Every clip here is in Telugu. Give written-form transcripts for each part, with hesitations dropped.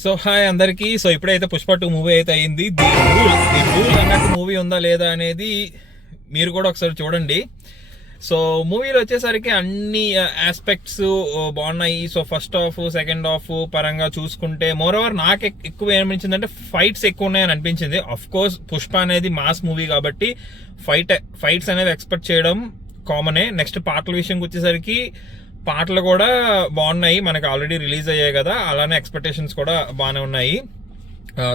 సో హాయ్ అందరికి. సో ఇప్పుడైతే పుష్ప 2 మూవీ అయితే అయింది. ది రూల్ అన్నట్టు మూవీ ఉందా లేదా అనేది మీరు కూడా ఒకసారి చూడండి. సో మూవీలో వచ్చేసరికి అన్ని ఆస్పెక్ట్స్ బాగున్నాయి. So first half second half పరంగా చూసుకుంటే మోర్ ఓవర్ నాకు ఎక్కువ ఏమనిపించింది అంటే ఫైట్స్ ఎక్కువ ఉన్నాయని అనిపించింది. అఫ్ కోర్స్ పుష్ప అనేది మాస్ మూవీ కాబట్టి ఫైట్స్ అనేవి ఎక్స్పెక్ట్ చేయడం కామనే. నెక్స్ట్ పాటల విషయంకి వచ్చేసరికి పాటలు కూడా బాగున్నాయి, మనకి ఆల్రెడీ రిలీజ్ అయ్యాయి కదా, అలానే ఎక్స్పెక్టేషన్స్ కూడా బాగానే ఉన్నాయి.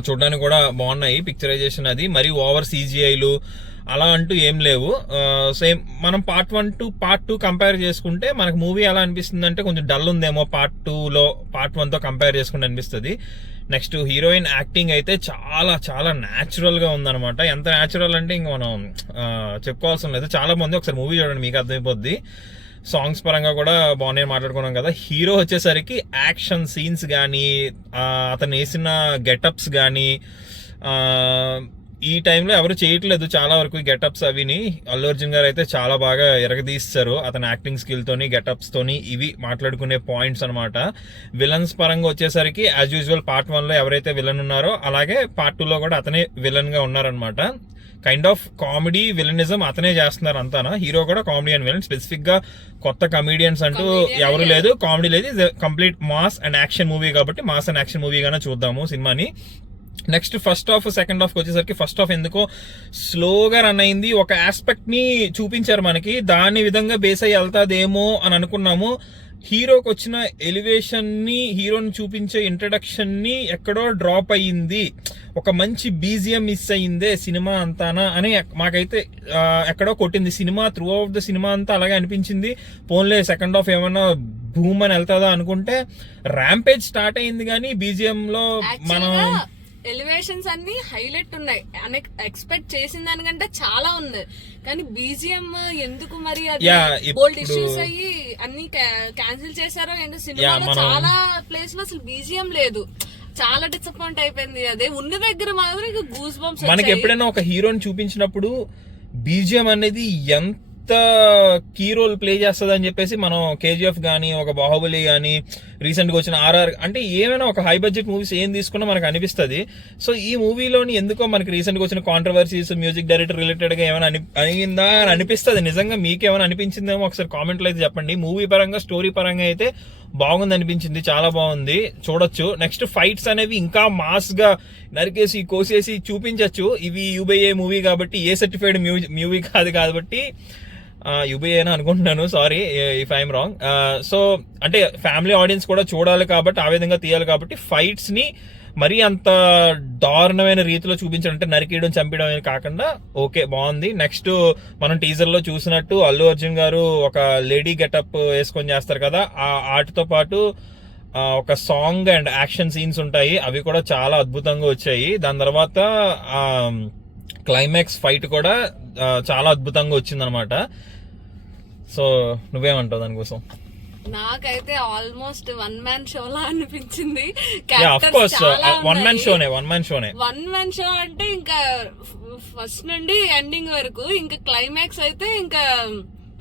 చూడడానికి కూడా బాగున్నాయి. పిక్చరైజేషన్ అది మరి ఓవర్ CGIలు అలా అంటూ ఏం లేవు. సేమ్ మనం పార్ట్ 1 టు పార్ట్ 2 కంపేర్ చేసుకుంటే మనకు మూవీ ఎలా అనిపిస్తుంది అంటే కొంచెం డల్ ఉందేమో పార్ట్ 2లో పార్ట్ 1తో కంపేర్ చేసుకుంటే అనిపిస్తుంది. నెక్స్ట్ హీరోయిన్ యాక్టింగ్ అయితే చాలా చాలా న్యాచురల్ గా ఉందన్నమాట. ఎంత న్యాచురల్ అంటే ఇంక మనం చెప్పుకోవాల్సిన లేదు. చాలా బాగుంది, ఒకసారి మూవీ చూడండి మీకు అర్థమైపోద్ది. సాంగ్స్ పరంగా కూడా బాగున్నాయి, మాట్లాడుకున్నాం కదా. హీరో వచ్చేసరికి యాక్షన్ సీన్స్ కానీ అతను వేసిన గెటప్స్ కానీ ఈ టైంలో ఎవరు చేయట్లేదు చాలా వరకు గెటప్స్ అవిని. అల్లు అర్జున్ గారు అయితే చాలా బాగా ఎరగదీస్తారు అతని యాక్టింగ్ స్కిల్ తోని గెటప్స్ తోని. ఇవి మాట్లాడుకునే పాయింట్స్ అనమాట. విలన్స్ పరంగా వచ్చేసరికి యాజ్ యూజువల్ పార్ట్ 1లో ఎవరైతే విలన్ ఉన్నారో అలాగే పార్ట్ 2లో కూడా అతనే విలన్ గా ఉన్నారనమాట. కైండ్ ఆఫ్ కామెడీ విలనిజం అతనే చేస్తున్నారు అంతానా. హీరో కూడా కామెడీ అండ్ విలన్. స్పెసిఫిక్ గా కొత్త కమీడియన్స్ అంటూ ఎవరు లేదు, కామెడీ లేదు. Complete mass and action movie కాబట్టి మాస్ అండ్ యాక్షన్ మూవీగానే చూద్దాము సినిమాని. Next first half second half వచ్చేసరికి ఫస్ట్ హాఫ్ ఎందుకో స్లోగా రన్ అయింది. ఒక ఆస్పెక్ట్ ని చూపించారు మనకి, దాని విధంగా బేస్ అయ్యి వెళ్తాదేమో అని అనుకున్నాము. హీరోకి వచ్చిన ఎలివేషన్ ని, హీరోని చూపించే ఇంట్రడక్షన్ ని ఎక్కడో డ్రాప్ అయ్యింది. ఒక మంచి BGM మిస్ అయ్యిందే సినిమా అంతానా అని మాకైతే ఎక్కడో కొట్టింది. Cinema through out the cinema అంతా అలాగే అనిపించింది. పోన్లే సెకండ్ హాఫ్ ఏమన్నా భూమ్ అని వెళ్తాదా అనుకుంటే ర్యాంపేజ్ స్టార్ట్ అయింది, కానీ BGM లో మనం ఎలివేషన్స్ అన్ని హైలైట్ ఉన్నాయి. ఎక్స్పెక్ట్ చేసిన దానికంటే చాలా ఉంది, కానీ BGM ఎందుకు మరి బోల్డ్ ఇష్యూస్ అయ్యి అన్ని క్యాన్సిల్ చేశారో ఏంటో. సినిమాలో చాలా ప్లేస్ లో అసలు BGM లేదు, చాలా డిసప్పాయింట్ అయిపోయింది. అదే ఉన్న దగ్గర మాత్రం గూస్ బంప్స్. మనకి ఎప్పుడైనా ఒక హీరోని చూపించినప్పుడు BGM అనేది ఎంత కీ రోల్ ప్లే చేస్తుంది అని చెప్పేసి మనం KGF గానీ, ఒక బాహుబలి గానీ, రీసెంట్ గా వచ్చిన RR అంటే ఏమైనా ఒక హై బడ్జెట్ మూవీస్ ఏం తీసుకున్నా మనకు అనిపిస్తుంది. సో ఈ మూవీలోని ఎందుకో మనకి రీసెంట్ గా వచ్చిన కాంట్రవర్సీస్, మ్యూజిక్ డైరెక్టర్ రిలేటెడ్ గా ఏమైనా అనిగిందా అని అనిపిస్తుంది. నిజంగా మీకేమైనా అనిపించిందేమో ఒకసారి కామెంట్లో అయితే చెప్పండి. మూవీ పరంగా స్టోరీ పరంగా అయితే బాగుంది అనిపించింది, చాలా బాగుంది, చూడొచ్చు. నెక్స్ట్ ఫైట్స్ అనేవి ఇంకా మాస్ గా నరికేసి కోసేసి చూపించచ్చు. ఇవి UBA మూవీ కాబట్టి, ఏ సర్టిఫైడ్ మూవీ కాదు కాబట్టి UBA అనుకుంటున్నాను, sorry if I'm wrong. So అంటే ఫ్యామిలీ ఆడియన్స్ కూడా చూడాలి కాబట్టి ఆ విధంగా తీయాలి కాబట్టి ఫైట్స్ ని మరీ అంత దారుణమైన రీతిలో చూపించడం అంటే నరికేయడం, చంపడం అనేది కాకుండా ఓకే బాగుంది. నెక్స్ట్ మనం టీజర్ లో చూసినట్టు అల్లు అర్జున్ గారు ఒక లేడీ గెటప్ వేసుకొని చేస్తారు కదా, ఆ ఆటతో పాటు ఒక సాంగ్ అండ్ యాక్షన్ సీన్స్ ఉంటాయి, అవి కూడా చాలా అద్భుతంగా వచ్చాయి. దాని తర్వాత క్లైమాక్స్ ఫైట్ కూడా చాలా అద్భుతంగా వచ్చిందనమాట. సో నువ్వేమంటావు దానికోసం? నాకైతే ఆల్మోస్ట్ వన్ మ్యాన్ షోలా అనిపించింది. వన్ మ్యాన్ షో అంటే ఇంకా ఫస్ట్ నుండి ఎండింగ్ వరకు ఇంకా క్లైమాక్స్ అయితే ఇంకా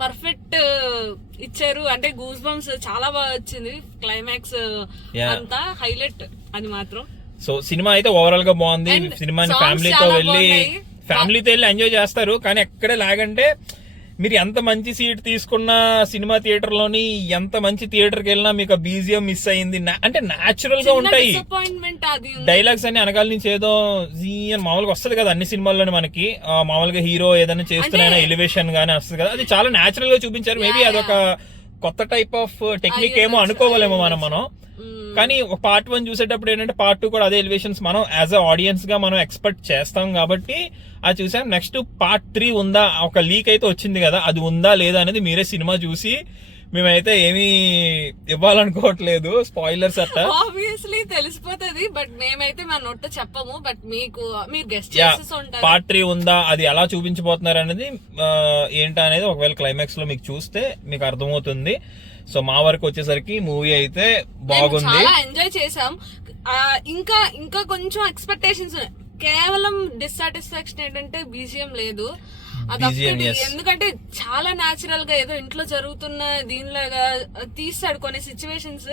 పర్ఫెక్ట్ ఇచ్చారు. అంటే గూస్ బంప్స్ చాలా బాగా వచ్చింది క్లైమాక్స్ అంతా హైలైట్ అది మాత్రం. సో సినిమా అయితే ఓవరాల్ గా బాగుంది. సినిమాని ఫ్యామిలీతో వెళ్ళి ఎంజాయ్ చేస్తారు. కానీ ఎక్కడే లాగంటే మీరు ఎంత మంచి సీట్ తీసుకున్నా సినిమా థియేటర్ లోని, ఎంత మంచి థియేటర్ కి వెళ్ళినా మీకు BGM మిస్ అయింది. అంటే న్యాచురల్ గా ఉంటాయి డైలాగ్స్ అన్ని, అనగాల నుంచి ఏదో అని మామూలుగా వస్తుంది కదా అన్ని సినిమాల్లోని మనకి. మామూలుగా హీరో ఏదైనా చేస్తున్నా ఎలివేషన్ గానీ వస్తుంది కదా, అది చాలా న్యాచురల్ గా చూపించారు. మేబీ అదొక కొత్త టైప్ ఆఫ్ టెక్నిక్ ఏమో అనుకోవాలేమో మనం. కానీ ఒక పార్ట్ 1 చూసేటప్పుడు ఏంటంటే పార్ట్ 2 కూడా అదే ఎలివేషన్స్ మనం యాజ్ అ ఆడియన్స్ గా మనం ఎక్స్పెక్ట్ చేస్తాం కాబట్టి అది చూసాం. నెక్స్ట్ పార్ట్ 3 ఉందా, ఒక లీక్ అయితే వచ్చింది కదా, అది ఉందా లేదా అనేది మీరే సినిమా చూసి, మేమైతే ఏమీ ఇవ్వాలనుకోవట్లేదు స్పాయిలర్స్ అట్లా. ఆబ్వియస్లీ తెలిసిపోతుంది, బట్ మేమైతే మన నోట్ చెప్పము. బట్ మీరు గెస్ట్ చేసేసి ఉంటారు. పార్ట్ 3 ఉందా, అది ఎలా చూపించబోతున్నారు అనేది ఏంటా అనేది ఒకవేళ క్లైమాక్స్ లో మీకు చూస్తే మీకు అర్థమవుతుంది. సో మా వరకు వచ్చేసరికి మూవీ అయితే బాగుంది, చాలా ఎంజాయ్ చేసాం. ఇంకా కొంచెం ఎక్స్పెక్టేషన్స్, కేవలం డిస్సాటిస్ఫాక్షన్ ఏంటంటే BGM లేదు. అది BGM, అప్పుడు yes. ఎందుకంటే చాలా నాచురల్ గా ఏదో ఇంట్లో జరుగుతున్న దీనిలాగా తీస్తాడు కొన్ని సిచ్యువేషన్స్.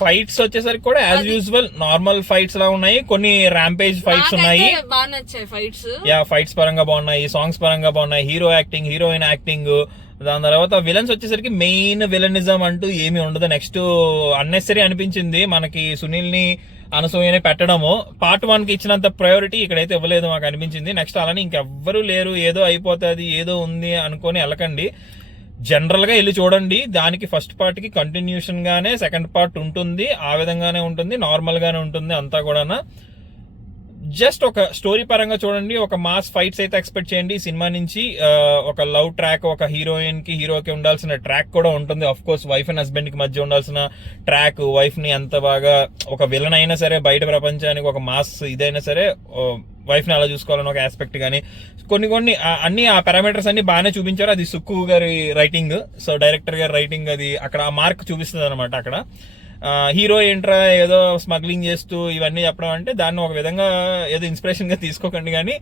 ఫైట్స్ వచ్చేసరికి కూడా యాజ్ యూజువల్ నార్మల్ ఫైట్స్ లా ఉన్నాయి, కొన్ని ర్యాంపేజ్ ఫైట్స్ ఉన్నాయి. బాగా నచ్చాయి ఫైట్స్. యా ఫైట్స్ పరంగా బాగున్నాయి, సాంగ్స్ పరంగా బాగున్నాయి, హీరో యాక్టింగ్, హీరోయిన్ యాక్టింగ్. దాని తర్వాత విలన్స్ వచ్చేసరికి మెయిన్ విలనిజం అంటూ ఏమీ ఉండదు. నెక్స్ట్ అన్నెసరీ అనిపించింది మనకి సునీల్ ని అనసూయనే పెట్టడము. పార్ట్ 1 కి ఇచ్చినంత ప్రయారిటీ ఇక్కడైతే ఇవ్వలేదు మాకు అనిపించింది. నెక్స్ట్ అలానే ఇంకెవ్వరూ లేరు, ఏదో అయిపోతుంది, ఏదో ఉంది అనుకొని వెళ్ళకండి. జనరల్ గా వెళ్ళి చూడండి. దానికి ఫస్ట్ పార్ట్ కి కంటిన్యూషన్ గానే సెకండ్ పార్ట్ ఉంటుంది, ఆ విధంగానే ఉంటుంది, నార్మల్ గానే ఉంటుంది అంతా కూడా. జస్ట్ ఒక స్టోరీ పరంగా చూడండి, ఒక మాస్ ఫైట్స్ అయితే ఎక్స్పెక్ట్ చేయండి ఈ సినిమా నుంచి. ఒక లవ్ ట్రాక్, ఒక హీరోయిన్ కి హీరోకి ఉండాల్సిన ట్రాక్ కూడా ఉంటుంది. Of course wife and husband కి మధ్య ఉండాల్సిన ట్రాక్, వైఫ్ ని ఎంత బాగా ఒక విలన్ అయినా సరే బయట ప్రపంచానికి ఒక మాస్ ఇదైనా సరే వైఫ్ ని అలా చూసుకోవాలని ఒక ఆస్పెక్ట్ గానీ కొన్ని అన్ని ఆ పారామీటర్స్ అన్ని బాగానే చూపించారు. అది సుక్కు గారి రైటింగ్, సో డైరెక్టర్ గారి రైటింగ్, అది అక్కడ ఆ మార్క్ చూపిస్తుంది అనమాట. అక్కడ హీరో ఏంట్రా ఏదో స్మగ్లింగ్ చేస్తూ ఇవన్నీ చెప్పడం అంటే దాన్ని ఒక విధంగా ఏదో ఇన్స్పిరేషన్ గా తీసుకోకండి, కానీ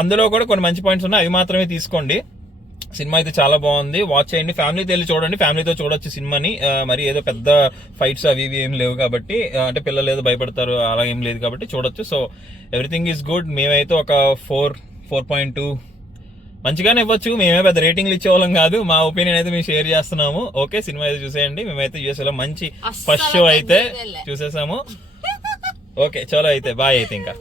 అందులో కూడా కొన్ని మంచి పాయింట్స్ ఉన్నాయి, అవి మాత్రమే తీసుకోండి. సినిమా అయితే చాలా బాగుంది, వాచ్ చేయండి. ఫ్యామిలీతో వెళ్ళి చూడండి, ఫ్యామిలీతో చూడొచ్చు సినిమాని. మరి ఏదో పెద్ద ఫైట్స్ అవి ఇవి ఏం లేవు కాబట్టి, అంటే పిల్లలు ఏదో భయపడతారు అలా ఏం లేదు కాబట్టి చూడొచ్చు. So everything is good. మేమైతే ఒక 4.2 మంచిగానే ఇవ్వచ్చు. మేమే పెద్ద రేటింగ్లు ఇచ్చేవాళ్ళం కాదు, మా ఒపీనియన్ అయితే మేము షేర్ చేస్తున్నాము. ఓకే, సినిమా అయితే చూసేయండి. మేమైతే యూఎస్ఏలో మంచి ఫస్ట్ షో అయితే చూసేసాము. ఓకే చలో అయితే బాయ్ అయితే ఇంకా